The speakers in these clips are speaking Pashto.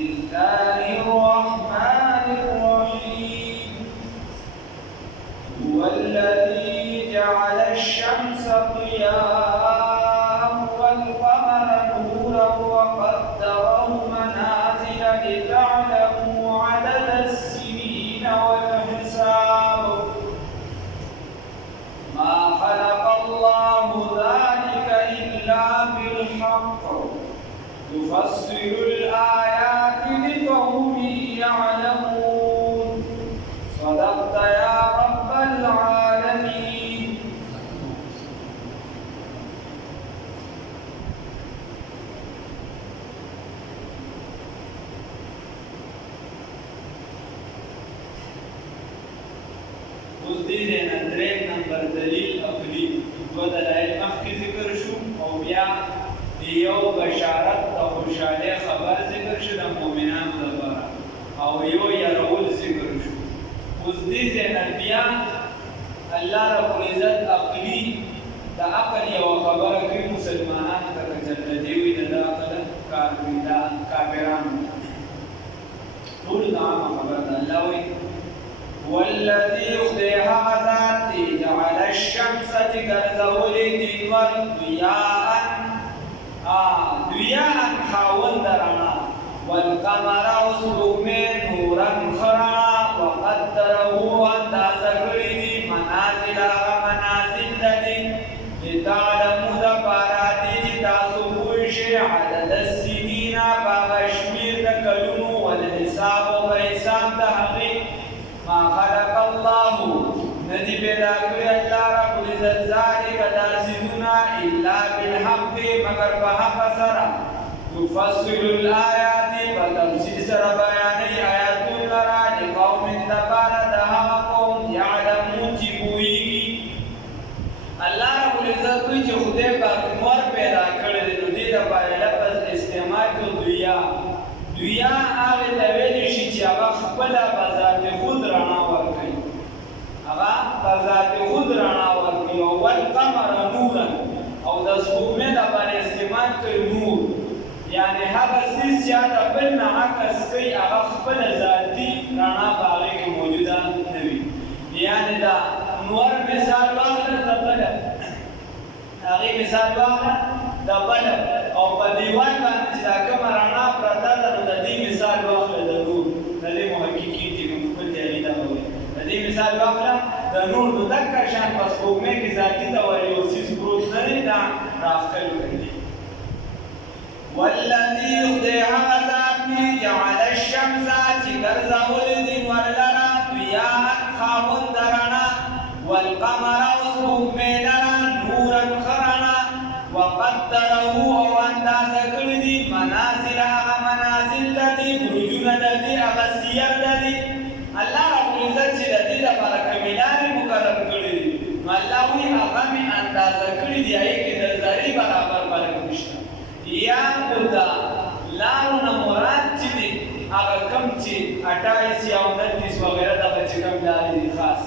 الله الرحمن الرحيم هو الذي جعل الشمس ضياء والقمر نورا وقدره منازل لتعلموا عدد السنين والحساب ما خلق الله ذلك إلا بالحق يفصل الآيات لقوم يعلمون صدقت يا رب العالمين. وزدين دریم نمبر دلیل عقلی دو دلائل مخکې ذکر شو او بیا یو بشارت او خوشاله خبر ذکر شو د مؤمنانو لپاره او یو يرول ذکر شو. اوس دې ځای بیا الله رب العزت عقلی د عقل یو خبره کوي مسلمانانو ته جنتي وي د عقل کافرانو ټول دا خبره ده. الله وي والذي يخدعها ذاتي جعل الشمس تغرزول دينور ضياء خاوند رنا والقمر وسلومين نورا خرا وقدره اندازه کړی دي منازل لدي لتعلموا دپاره دي چې تاسو پوه شئ عدد السنین په شمېر د کلونو والحساب او په حساب د هغې ما خلق الله ندی پیدا کړی الله رب العزت ذلک دا څیزونه الا بالحق مگر په حق سره يفصل الآيات فتفصيل سره بیانوي آیاتونه لرا لقوم دپاره د هغه قوم یعلمون چې پوهېږي. الله رب العزت وایي چې خدای پاک نور پیدا کړی دی نو دې دپاره لفظ استعمال کړو دویا هغې ته ویلی شي چې هغه خپله په ذات خود رڼا ورکوي او والقمر نورا او د سپوږمۍ دپاره استعمال کوي نور یعنی هغه څیز چې د بل نه عکس کوي هغه خپله ذاتي رڼا په هغې کې موجوده نه وي. یعنې د نور مثال واخله د بلب هغې مثال واخله د بلب او په دیوال باندې چې دا کومه رڼا پرته ده نو د دې مثال واخله د نور د دې محققین چې کوم خپل دي هغې دغه وایي د دې مثال واخله د نور نو دکه شان په سپوږمۍ کې ذاتي ته وایي یو څیز پروت نه دی دا راښکل کوي. والذي خدای هغه ذات دی جعل الشمس چې ګرځولی دي نور لره ضیاء خاوند رڼا والقمر او سپوږمۍ لره نورا ښه رڼا وقدره او اندازه کړي دي منازل هغه منازل د دي برجونه د دي هغه سیر د دي. الله رب العزت چې د دې لپاره کومې لارې مقرر کړي دي نو الله وایي هغه مې اندازه کړي دي هغې کې د ذرې برابر فرق نشته. یا خو د لارو نه مراد چې دي هغه کوم چې 28 یا 29 وغیره دغه چې کوم لارې دي خاص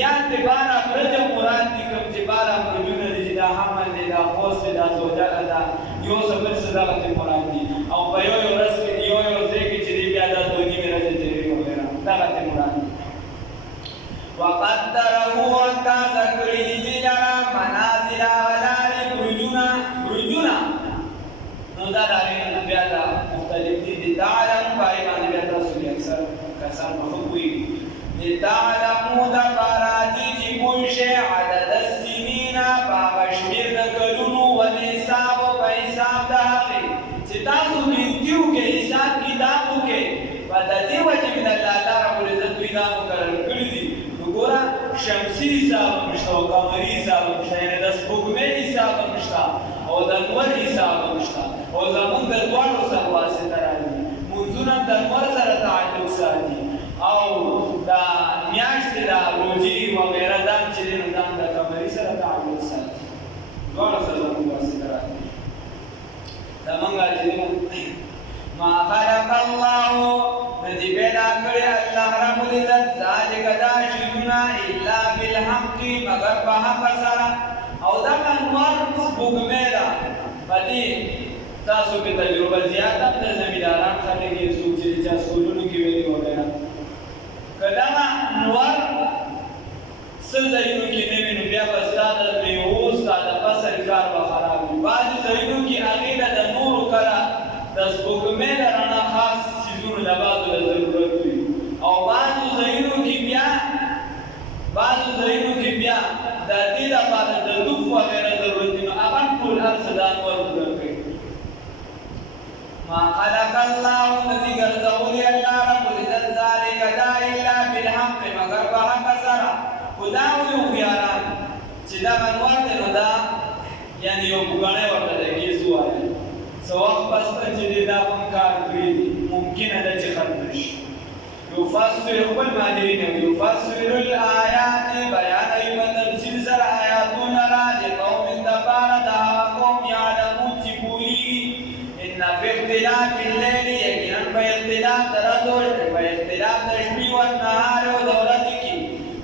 یا د باره برجه مراد دي کوم چې باره برجونه دي چې دا حمل دی دا قوس دی دا زوجه ده یو څه بل څه دغه مراد دي او په یو ورځ کې یو ځای کې چې دی بیا دا دوه نیمې ورځې تېرې وغیره دغه مراد دي. وقدره اندازه کړي دي دې لره منازل هغه لارې برجونه نو دا لارې بیا دا مختلف دي لتعلموا په هغې باندې بیا تاسو کې اکثر کسان په ښه پوهېږي لتعلموا دپاره دي چې پوه شئ عدد السنین په هغه شمېر د کلونو والحساب او په حساب د هغې چې تاسو ګنتي وکړئ حساب کتاب وکړئ په د دې وجې مې د الله رب العزت دوی دا مقرر کړي دي. نو ګوره شمسي حساب هم شته او قمري حساب هم شته یعنې د سپوږمۍ حساب هم شته او د نور حساب هم شته او زمونږ د دواړو سره واسطه راځي مونځونه د نور سره تعلق ساتي او د میاشتې د روژې وغیره دا هم چې دی نو دا هم د قمري سره تعلق ساتي دواړو سره زمونږ واسطه راځي. زمونږ چې دی ما خلق الله ندی پیدا کړی الله رب العزت ذلک دا شیونه الا بالحق مگر په حق سره او دا انوار سپوږمۍ ده په دې تاسو کې تجربه زیاته د زمینداران خلک یې څوک ما خلق الله ندی ګرځولي الله رب العزت ذلک دا الا بالحق مگر په حق سره خدا یو خياران چې دا انوار دی نو دا یعنی یو بګړې ورته لګي سوال سواء پس چې دا کوم کار کړی ممکن ده چې ختم شي يفسر خپل معنی نه يفسر الآيات بیان ایو تفسیر سره آیاتونه را دي قوم دبار دا قوم يعلمون چې پوری ان في اختلاف الليل یقینا په اختلاف درځو په اختلاف د شپې او نهار او د ورځې کې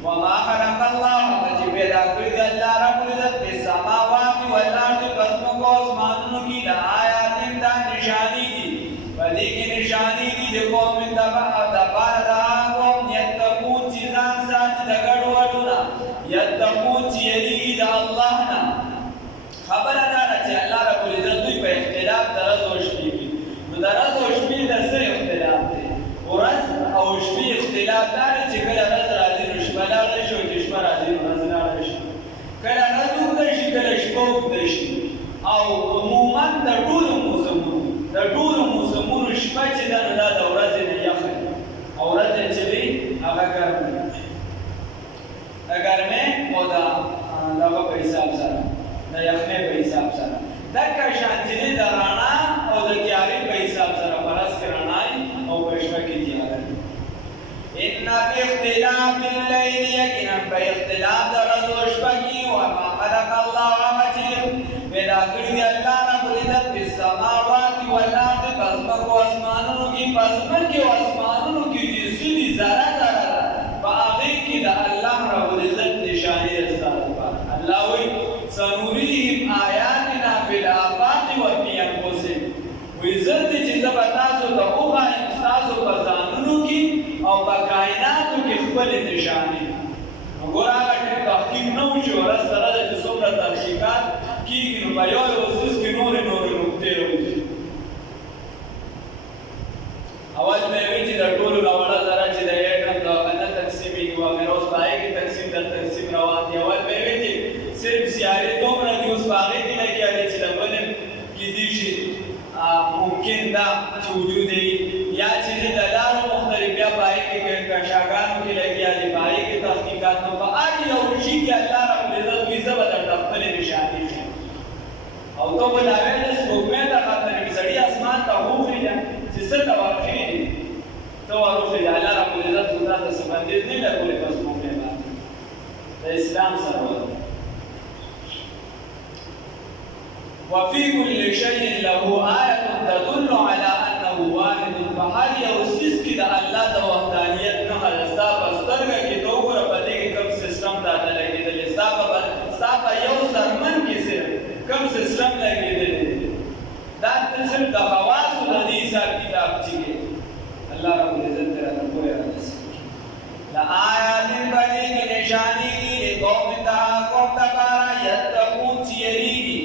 وما خلق الله چې پیدا کړی دی الله رب العزت په سماوات او الارض قسم کو اسمانونو کې د آیات د نشانی دي پدې کې نشانی دي د قوم دبار دا قوم یتقون چې ځان ساتي د ګډوډونه یتقون چې یریږي د الله نه خبره ده چې الله رب العزت دوی په اختلاف درځو شپې کې نو درځو شپې د څه اختلاف دی ورځ او شپې اختلاف دا چې کله ورځ راځي نو شپه لاړه شي او شپه راځي نو ورځ لاړه شي کله ورځ اوږده شي کله شپه اوږده شي او عموما د ټولو موسمونو شپه چې ده نو دا د ورځې نه یخه او ورځ چې دی هغه ګرمه د ګرمۍ او د دغه په حساب سره د یخنۍ په حساب سره دکه شان چې دی د رڼا او د تیارې په حساب سره په ورځ کې رڼا او په شپه کې تیاره ان فی اختلاف الليل یقینا په اختلاف د ورځ او شپه کې وما خلق الله وجه پیدا کړی دی الله رب العزت په سماوات والارض پسمکو اسمانونو کې چې سیدی ذره ذره په هغه کې د الله رب العزت نشانه رساله الله وی سنوريهم آیاتنا فی الآفاق وفی انفسهم وی زرد چې زبا تاسو ته وښایم تاسو په ځانونو کې او په کائناتو کې خپل نشانه وګوره هغه تحقیق نه و چې ورځ سره د څومره تحقیقات کیږي نو په یو اوسس کې نور نقطې راوځي اول مې وی چې د ټولو راوړه ذره چې د ایټم د انه تقسیم یو هغه اوس پای کې تقسیم روان دی اول مې وی چې صرف سیارې دومره دي اوس باغې دي لګیا چې د بل کې دي شي ممکن دا چې وجود یا چې د لارو مختلف بیا پای کې کشاګانو کې لګیا دي پای کې تحقیقات نو په اړ یو شي کې الله رب العزت وی زبر د خپل نشانه او تو بلاوی د سپوږمۍ ته خاطر سړی اسمان ته وخی دا چې څه ته واقعي دي تو ورته الله رب العزت خدا ته سبندې نه لګولې په سپوږمۍ باندې د اسلام سره وفي كل شيء له آية تدل على أنه واحد فهل يوسس كده الله د وحدانیت نه هلستا پسترګه کې دوغره پدې کې کوم سیستم ته لګیدل ستا یو سرمن کې سره کم سیستم لګیدل دا صرف د حواس د دې حساب کتاب چې الله رب العزت تعالی کوی راځي لا آیات باندې کې نشانی دي قوم ته قوم تبارا یتقون چیریږي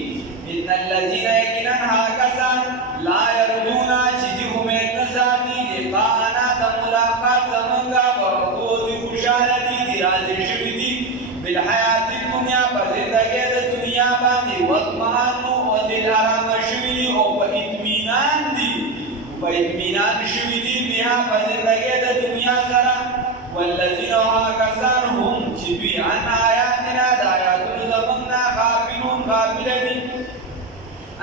ان الذين يكنن هاكسان لا يرجون چدهم نساتی لقاءنا د ملاقات زمنګا ورته دي خوشاله دي راځي شوی دي بالحیات الدنیا په زندګۍ د دنیا باندې وطمئنو او دل آرام شوی دي او په اطمینان دي په اطمینان شوی دي بیا په زندګۍ د دنیا سره والذین هاکسان هم چې دوی عن آیاتنا د آیاتونو زمونږ غافلون غافل دي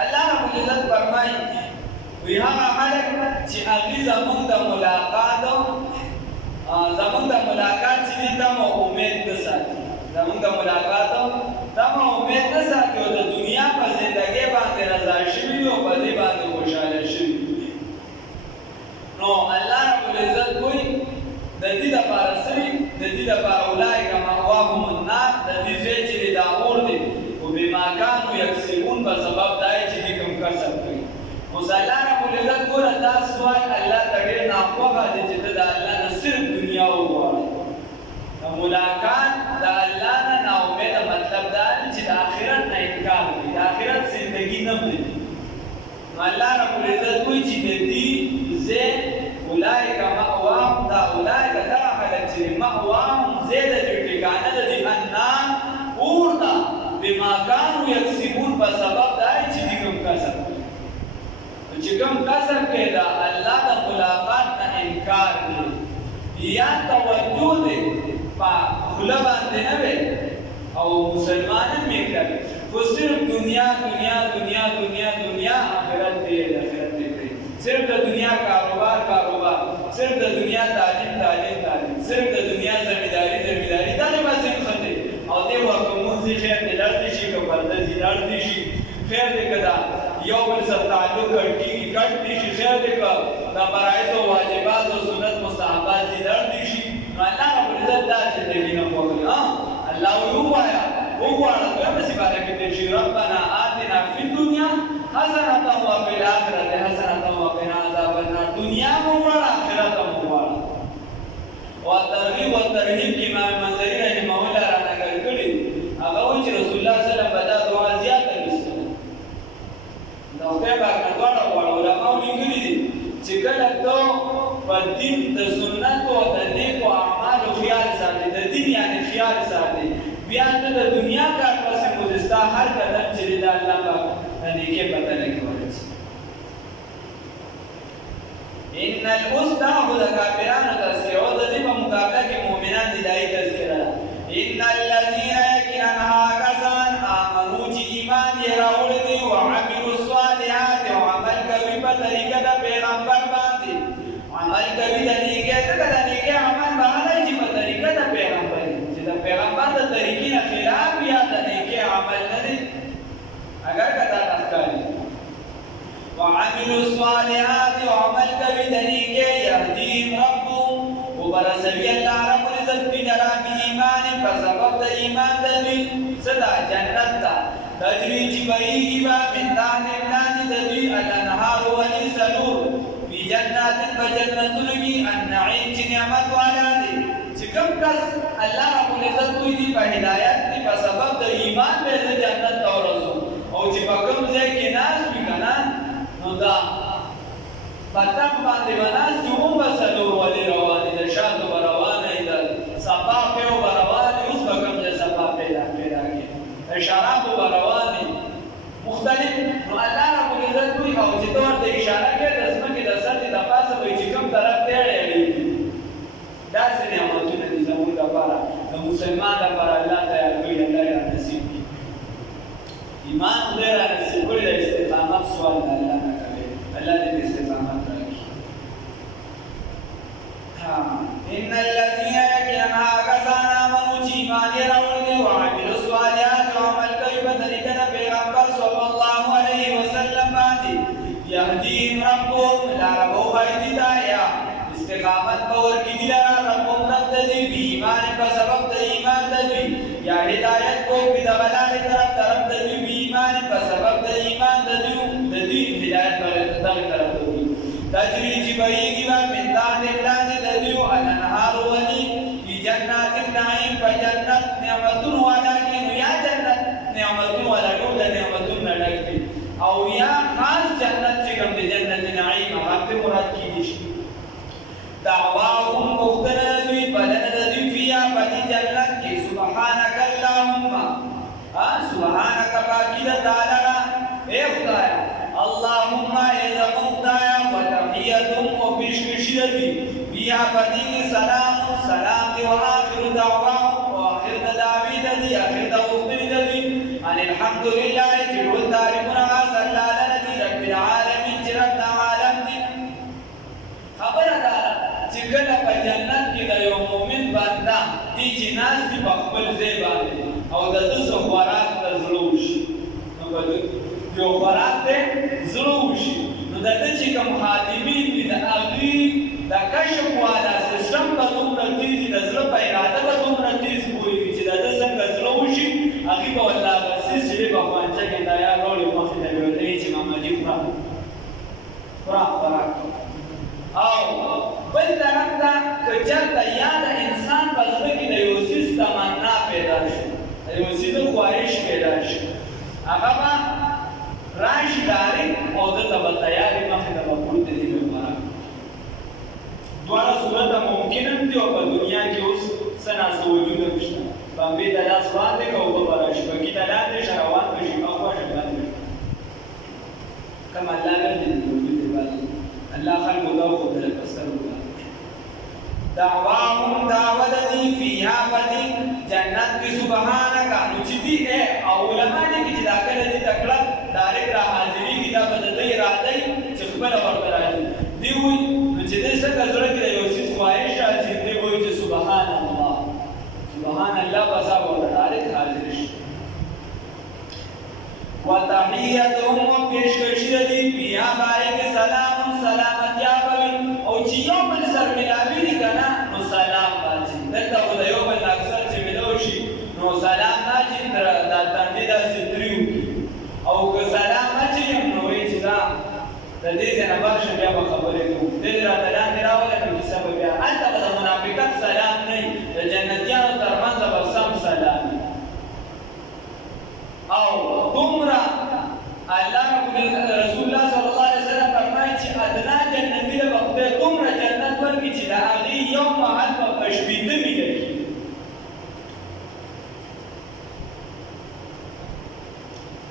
الله رب العزت فرمایي وی هغه خلک چې هغوی زمونږ د ملاقات چې دي تمه امید نه ساتي زمونږ د ملاقات تمه امید نه ساتي او د دنیا په زندګۍ باندې رضا شوي او په دې باندې خوشحاله شوي نو الله رب العزت وایي د دې لپاره سړي د دې لپاره اولئک مأواهم النار د دې ځای چې د اور دی او بما كانوا یکسبون په سبب دای چې کوم کسب کوي اوس الله رب العزت ګوره دا سوال الله ته ډېر ناخوښه دی چې ته د الله نه صرف دنیا وغواړې د ملاقات د الله نه ناامیده مطلب دا دی چې د آخرت نه انکار کوي د آخرت زندګي نه مني نو الله رب العزت وایي چې د دې ځای اولئک مأواهم دا اولئک دغه خلک چې مأواهم زید د ټکانه د النار اور دا بما كانوا یکسبون په سبب دا چې کوم کسب چې کوم قسم کې دا الله د ملاقات نه انکار کوي یا توجه دې په خله باندې نه وي او مسلمانان مې کوي خو صرف دنیا دنیا دنیا دنیا دنیا آخرت دې آخرت دې صرف د دنیا کاروبار کاروبار صرف د دنیا تعلیم تعلیم تعلیم صرف د دنیا زمینداری زمینداری دا نه بس خنده او دې وکوم چې خیر دې لړ شي کو بلد دې لړ شي خیر دې کدا یو بل سره تعلق کټي شي خیر دې کا دا فرایض او واجبات او سنت مستحبات دې لړ شي نو الله رب العزت دا زندگی نه کوي الله یو وایا وګوره په څه باندې کې چې ربنا آتنا فی الدنيا حسنة وفي الآخرة حسنة وقنا عذاب النار دنیا مبارک آخرت مبارک والترغیب والترهیب امام منذری رحمه الله را نقل کړي هغه وایي چې رسول الله صلی الله علیه وسلم بدا دعا زیاته وکړه دا په باندې ډوړ علماء لیکلي دي چې کله ته په دین د سنت او د نیکو اعمالو خیال ساتي د دین یعنی خیال ساتي بیا ته د دنیا کار پسې مودستا هر قدم چې د الله پاک نیکه پتہ لګي ورته ان الاستا هو د کافرانو تذکرہ او د دې په مقابله کې مؤمنان دي دای تذکرہ ان الذين يكنها كسان امنوا چې ایمان یې راوړل دي او عملوا الصالحات او عمل کوي په طریقه د پیغمبر باندې عمل کوي د نیکه څخه د نیکه عمل باندې چې په طریقه د پیغمبر چې د پیغمبر د طریقې نه خلاف یا د نیکه عمل نه دي اگر کدا تخکاری وعملوا الصالحات وعمل کوي د نیکه يهديهم ربهم وبرسوي الله رب العزت بجرا ایمان په سبب د ایمان د دوی صدا جنت تا تجري جبهي با من تحت د دوی الانهار ولسلور في جنات بجنتون کی النعيم چې نعمت والا دي چې کوم کس الله رب العزت دوی دی په هدایت دی په سبب د ایمان به جنت ته ورسو او چې په کوم ځای کې ناس وي کنه نو دا پتاک باندې وناس چې هم بسلور ولې روانې د شاتو روانې د صفا په روانې اوس په کوم ځای صفا پیدا کې د شرابو روانې مختلف نو الله رب العزت دوی او چې تور د اشاره کې د اسمه د ساتي د پاسه وي چې کوم طرف ته اړې دا څه نعمتونه دي زموږ لپاره د مسلمان لپاره الله تیار کړی الله یې نصیب کړي ایمان دې را نصیب کړی د استقامت سوال الله نه کوي الله دې استقامت راکړي ان الذين يكنها كسان امنوا ایمان یې راوړي او عملوا الصالحات عمل کوي په طریقه د پیغمبر صلی الله علیه وسلم باندې يهديهم ربهم لا ربو هدايا استقامت باور کی دی لرا ربهم رب دی ایمان په سبب د ایمان دی یا هدایت کو کی د غلال طرف دی ایمان په سبب د ایمان دی هدایت پر طرف دی تجری جبهی و من تحت الانهار دی الانهار ولي في جنات النعيم فجنت نعمت ولكن يا جنت نعمت ولا ټول نعمتون لګي او یا خاص جنت چې کوم د جنت نعیم هغه مراد کیږي دعواهم مختلفی بلندی فیا پتی جنت کی سبحانک اللہم سبحانک باقید تعالی اے خدایا اللہم ایزم خدایا و تحییتم و پیشکشیدی فیا پتی کی سلام سلام دی و آخر دعواهم و آخر دعوی دی آخر دعوی دی ان الحمدللہ جبرو تارکنا صلی اللہ لنبی رب العالمین جرب عالم دی خبر دارا چې کله په جنت کې د یو مؤمن بنده دي چې ناس دي په خپل ځای باندې او د ده څه خوراک ته زړه وشي نو به یو خوراک ته زړه وشي نو د ده چې کوم خادمین دي د هغوی د کشف والا سیسټم به دومره تېز وي د زړه په اراده به دومره تېز پوهېږي چې د ده څنګه زړه وشي هغوی به ورله هغه څیز چې دی په خوانچه کې تیار راوړي مخې ته به ورته وایي چې محمدي خوره خوراک او بل طرف ته که چېرته یا د انسان په زړه کې د یو څیز تمنا پیدا شي د یو څیز خواهش پیدا شي هغه به راشي ډایرکټ او دلته به تیارې مخې ته به پروت دي خوراک دواړه صورته ممکن هم دي او په دنیا کې اوس څه ناڅه وجود هم شته بمبې ته لاس باندې که اوبه به راشي بګي ته لاندې شه روان به شي هاخوا شه باندې کوم الله ګرځي الله خلق دا خود له پسر وکړه دعواهم دعوت دی فیها بدی جنت کی سبحانک نو چې دې او علماء دې چې دا کله دې تکړه ډایرکټ را حاضری کی دا بدلې راځي چې خپل ورته راځي دی وي نو چې دې څنګه زړه کې یو څه خواهش راځي دې وایي چې سبحان الله بس ورته ډایرکټ حاضر شي وتحیتهم پیش کړی دی بیا بارک سلام سلامتی کوي او چې یو بل سره ملاوي دي کنه نو سلام باندې دلته خو یو بل اکثر چې ملو شي نو سلام نه چې تر دا تندې د ستریو او که سلام نه چې نو وی چې دا د دې نه باشه بیا خبرې کوو دې راته لاندې راولې نو سبب بیا انت د منافقت سلام نه د جنتیانو ترمنځ به سم سلام او تمرا الله رسول الله صلی الله علیه وسلم فرمایي چې ادنا جنتی له وخت تمرا جنت ورکی چې دا هغه یو محل په پښبیده ویل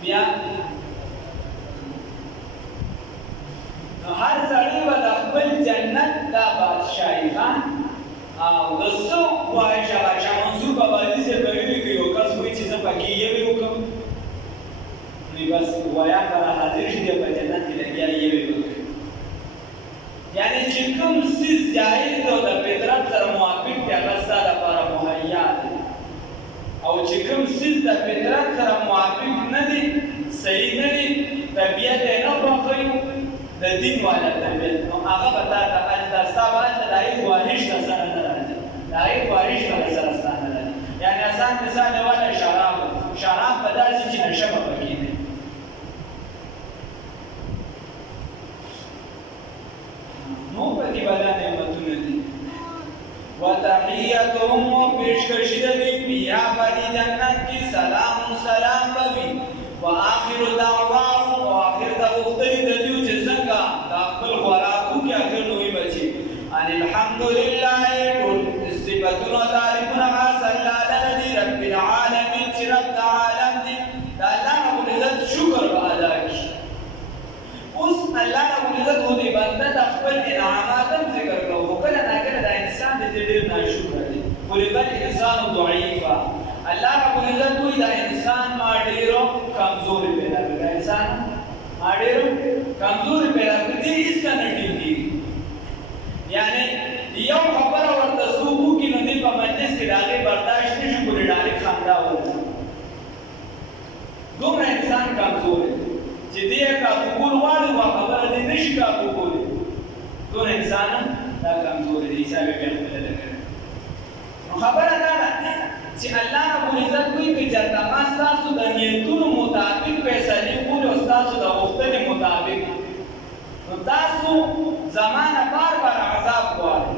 بیا هر سړی و د خپل جنت دا بادشاہي خان او دسو وای شاه منصور بابا دې څه کوي کې یو کس وایي چې زه پکې یې وکم نو بس وایا پر حاضر شي په جنت کې لګیا یې وکم یعنی چې کوم څه جایز او د فطرت سره موافق دی هغه ستاسو لپاره مهیا دی او چې کوم څه د فطرت سره موافق نه دی صحیح نه دی طبيعت نه خوښوي د دین والا طبيعت نو هغه به تاسو ته ستاسو د دای خواهش سره نه راځي دای خواهش به سره ستاسو نه یعنی آسان مثال والا شراب په داسې چې نشه پکې نه نو په دې باندې نعمتونه دي وتحیتهم پیش کړی دی بیا په جنت کې سلام سلام بوي واخر دعواهم واخر دعوتهم د دې چې څنګه د خپل خوراکو کې اخر نوې بچي ان الحمدلله ټول صفاتونه تعریفونه حاصل لري رب العالمین چې رب العالم دی دا الله رب العزت شکر ادا کوي اوس الله رب العزت دې بنده د خپل انعامات ذکر کوي کله نه کله د انسان دې ډېر ناشکر دی ولبل انسان ضعیفا الله رب العزت وی دا انسان ما ډیرو کمزوري پیدا کړی انسان ما ډیرو کمزوري پیدا کړی هیڅ نه ټینګي یعنی یو خبره ورته سوبو کې نو دې په مجلس کې راغی برداشت نشي کولای ډایرکټ خندا وایي دومره انسان کمزوري چې دې کا قبول واړو خبره دې نشي کا قبول دومره انسان دا کمزوري دی حساب یې کړل نو خبره ده چې الله رب العزت کوئی چې تاسو تاسو د نیتونو مطابق فیصله کوئ او تاسو د وختونو مطابق نو تاسو زمانه بار عذاب غواړئ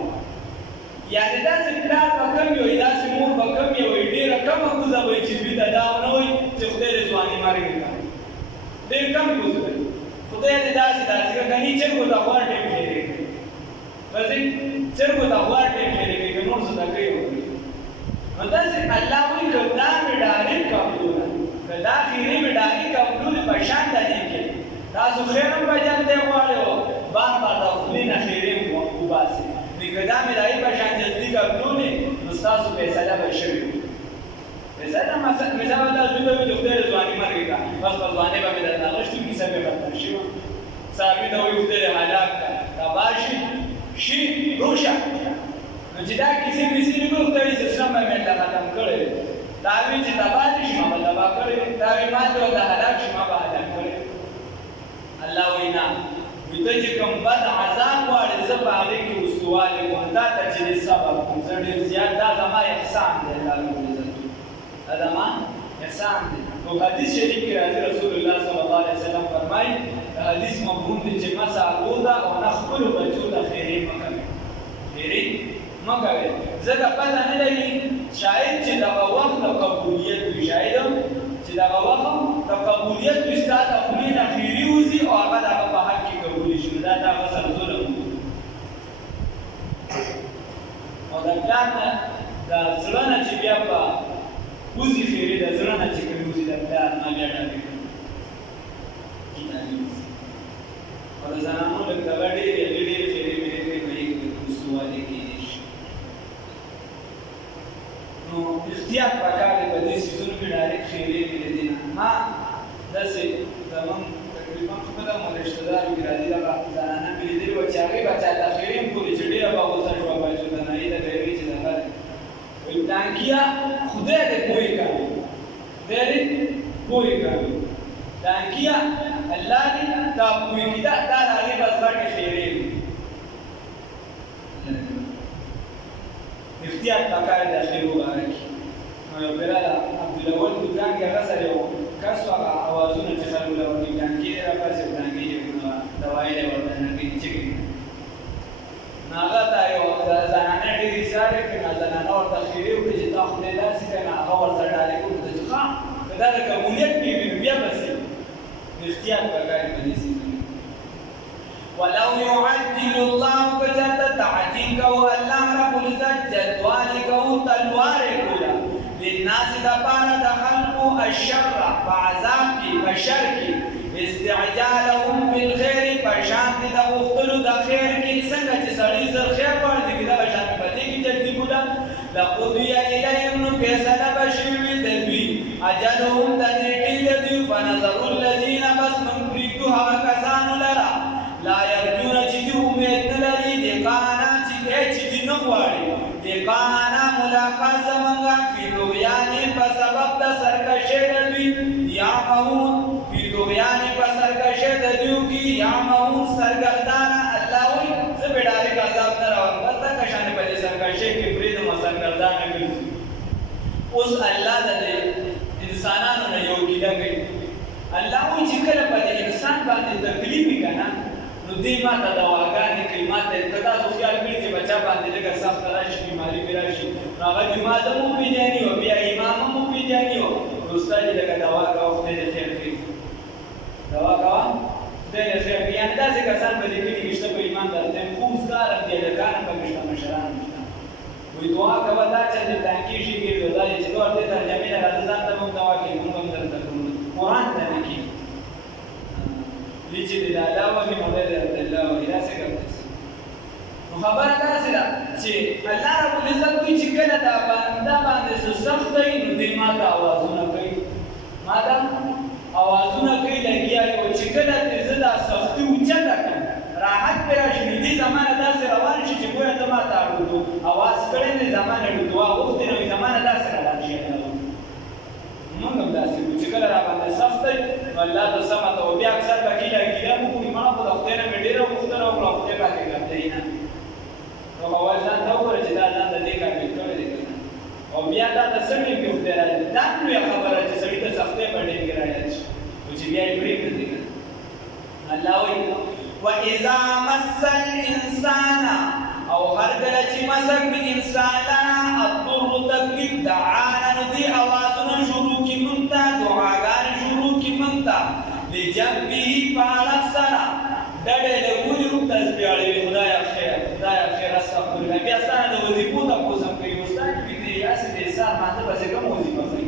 یعنی دا څنګه په کوم یو داسې مور په کوم یو ډیر کم کوزه وي چې دې دا نه وي چې خدای دې ځواني ماري ډیر کم کوزه خدای دې داسې کني چې کو دا وړ ټیم لري پسې چې کو دا وړ ټیم لري که نور څه دا کوي نو داسې الله وی کدا مې ډارې قبول کدا خیره مې ډارې قبول په شان دی کې تاسو خیرم په جان دی غواړو بار دا خپل نه خیره وباسي کدا مې ډارې په شان دی قبول نو تاسو فیصله به شي فیصله مثلا دا جوړه وي د خپل ځواني مرګ کا بس په ځواني باندې د ناغشتو کیسه به ختم شي صاحب دا وي خپل حالات دا باشي شي روشا نو چې دا کیسې کیسې نه کوي چې اسلام باندې ختم کړي دا وی چې تبادل شي ما تبا کړي دا وی ما ته د هلاک شي ما به هلاک کړي الله وینا وته چې کوم بد عذاب واړي زب هغه کې استواله کوم دا ته چې سبب زړه زیات دا زما احسان دی الله عزت دا زما احسان دی نو حدیث شریف کې راځي رسول الله صلی الله علیه وسلم فرمایي حدیث مفهوم دی چې ما سعودا او نخبر بچو د خیرې مکه خیرې مګر زګه پته نه لګي شاید چې دا وخت د قبولیت وي شاید چې دا وخت د قبولیت استاد خپل اخیری وزي او هغه د په حق کې قبول شي دا تاسو سره ظلم او دا پلان دا ځلانه چې بیا په وزي خیری د ځلانه چې کوي وزي د پلان نه بیا نه کوي او دا زمونږ د غړي احتیاط پکار دی په دې سیزونو کې ډایرکټ خیرې ملي دي ما داسې زمون تقریبا خپله مو رشته دارو کې راځي دغه زنانه مې لیدلي وه چې هغوی به چاته خیرې هم کولې چې ډېره به غوسه شوه بچو زنایي ته به یې وایي چې دغه وایي ټانکیه خدای دې پوهې کوي خدای دې پوهې کوي ټانکیه الله دې تا پوهې کړي دا د هغې بس غټې خیرې وي احتیاط پکار دی اخرو باره کې نو یو براله عبدالاول دوکان کې هغه سره یو کس و هغه اوازونه چې خلکو له ورکوي ټانکې دی راپاسې ټانکې یې دوایي دی ورته نکوي چکې نو هغه ته یو زنانه ډېرې ایسارې کړې نو زنانه ورته خیرې وکړې چې تا خدای داسې کړه نو هغه ورسره ډالۍ وکړه چې ښه که دا د قبولیت کې وي نو بیا بسې احتیاط پکار دی په دې سیزونو ولو يعجل الله كجت تعجيل کو الله رب العزت جدوال کو تلوار کولا للناس دبار دخلق الشر بعذاب کی بشر کی استعجالهم بالخير پشان دي د وختلو د خیر کی څنګه چې سړی زر خیر پر دي دا بشان پدې کې جلدی کولا لقضي اليهم فيصل بشوي دبي اجلهم تدريكي دبي فنظر الذين بس من بريدها كسان لرا لا يرجون چې دې امید نه لري لقانا چې دې نه غواړي لقانا ملاقات زمونږه فی طغیانې په سبب د سرکشۍ د دوی یعمهون فی طغیانې په سرکشۍ د دوی کې یعمهون سرګردانه الله وایي زه به ډایرکټ عذاب نه راوړم بس دغه شانې په دې سرکشۍ کې پرېږدم سرګردانه ګرځي اوس الله د انسانانو نه یو ګیله کوي الله وایي چې کله په دې انسان باندې تکلیف وي که نه نو دې ما ته دواګانې کوي ما ته که تاسو خیال کړي چې بچا باندې لږه سخته راشي بیماري پرې راشي نو هغه جومات هم وپېژني او بیا امام هم وپېژني او وروسته چې لږه دوا کوه خدای دې خیر کړي دوا کوه خدای دې خیر کړي یعنې داسې کسان په دې کلي کې شته په ایمان درته یم خوزګار هم دي هلکان هم پکې شته مشران هم شته وایي دعا کوه دا چې د ټانکي شي ګرځو دا چې ته ورته ترجمې نه راځه ځان ته به هم دوا کوي موږ هم درته کوو قرآن ته نه کېږي لیچې د علاوه مې مولا د عبدالله وایي داسې ګرځي نو خبره داسې ده چې الله رب العزت وایي چې کله دا بنده باندې څه سخت دی نو دوی ما ته اوازونه کوي ما ته اوازونه کوي لګیا دي او چې کله ترې زه دا سختي اوچته کړم راحت پرې راشي نو دې زمانه داسې روان شي چې ګویا ته ما ته اړوندو اواز کړی دی زمانه ډو دعا غوښتې نو زمانه داسې روان شي موږ هم داسې وو چې کله راباندې سخت دی نو الله ته سمه ته و بیا اکثر به ګیله وکړي ما خو د خدای نه مې ډېره غوښتنه وکړه خدای راته ګرځوي نه نو اول ځان ته وګوره چې دا ځان د دې کامل کړی دی که نه او بیا دا ته څه ټیم کې خدای راځي دا لویه خبره چې سړي ته سختۍ په ټیم کې رایاد شي خو چې بیا یې پرېږدي که الله وایي وإذا مس الإنسان او هر کله چې مسک د انسان لره الضر تکلیف دعانا نو دې اوازونه شروع کړي موږ ته دعاګانې شروع کړي موږ ته لجنبه په اړخ سره ډډې له ګولې روږ تسبیح اړوي خدایه خیر استغفرالله بیا ستا نه د وظیفو تپوس هم کوي استاد چې دې هسې د انسان ماته پسې کوم وظیفه کوي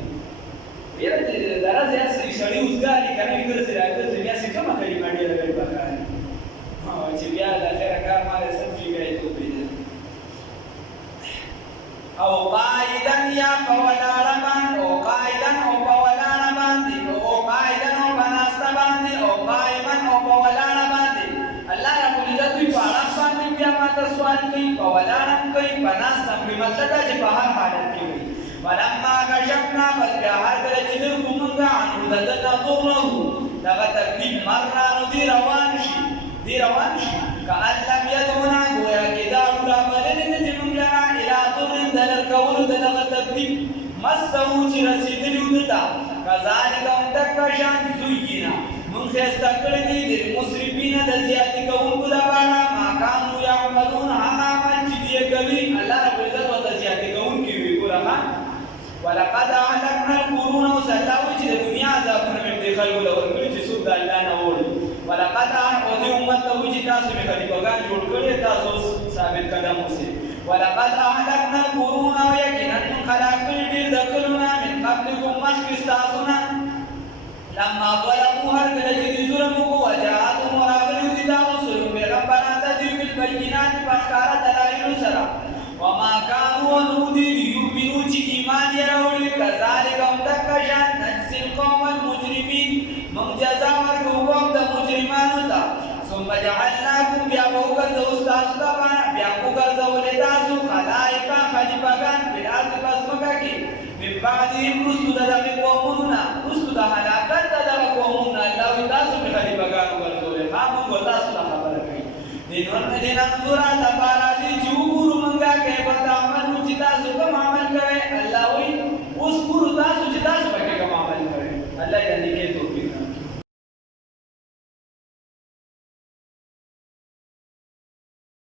یاره چې د ورځې هسې سړي اوزګاري که نه وي ګرځي راګرځي بیا هسې کومه کلمه ډېره ګډ پکار چې بیا د خیره کار ما له سم شي بیا یې وپېژني او قاعدا یا په ولاړه باندې او قاعدا او په ولاړه باندې او قاعدا او په ناسته باندې او قائما او په ولاړه باندې الله رب العزت وایي په اړخ باندې بیا ماته سوال کوي په ولاړه هم کوي په ناسته هم کوي مطلب دا چې په هر حالت کې وایي ولما کشفنا بس بیا هر کله چې لرګو مونږ عنه د ده نه ضره دغه تکلیف مره نو دې روان شي كأن لم يدعنا گویا کې دا رابللې نه دي موږ لره الى ضر د لرکولو د دغه تکلیف مسه چې رسېدلي وو ته کذلک هم دغه شان زینا موږ ښایسته کړي دي للمسرفین د زیاتې کوونکو دپاره ما کانو یعملون هغه عمل چې دوی کوي الله رب العزت ورته زیاتې کوونکي وي ګوره ولقد اهلكنا القرون اوس الله وایي چې د دنیا عذابونه مې دې خلکو له ورکړي چې څوک د الله نه وړي ولقد او دې امت ته وایي چې تاسو مې خلیفګان جوړ کړي تاسو ثابت قدم اوسئ ولقد اهلكنا القرون او یقینا موږ هلاک کړي ډېر د کلونه من قبلکم مخکې ستاسو نه لما ظلموا هر کله چې دوی ظلم وکړو وجاءتهم راغلي دي دا رسل پیغمبران ته دوی بالبینات په ښکاره دلایلو سره وما كانوا نودي ليؤمنوا چې ایمان یې تاسو ته بیا وګرځولې تاسو خلایقا خلیفګان په ارض پسمکه کې من بعدهم رسل دغه قومونه رسل د هلاکت دغه قومونه الله وی تاسو په خلیفګان وګرځولې هغه تاسو ته خبره کوي دین انظر لپاره دي چې وګورو مونږه کې په عمل چې تاسو کوم عمل کوي الله وی اوس ګورو تاسو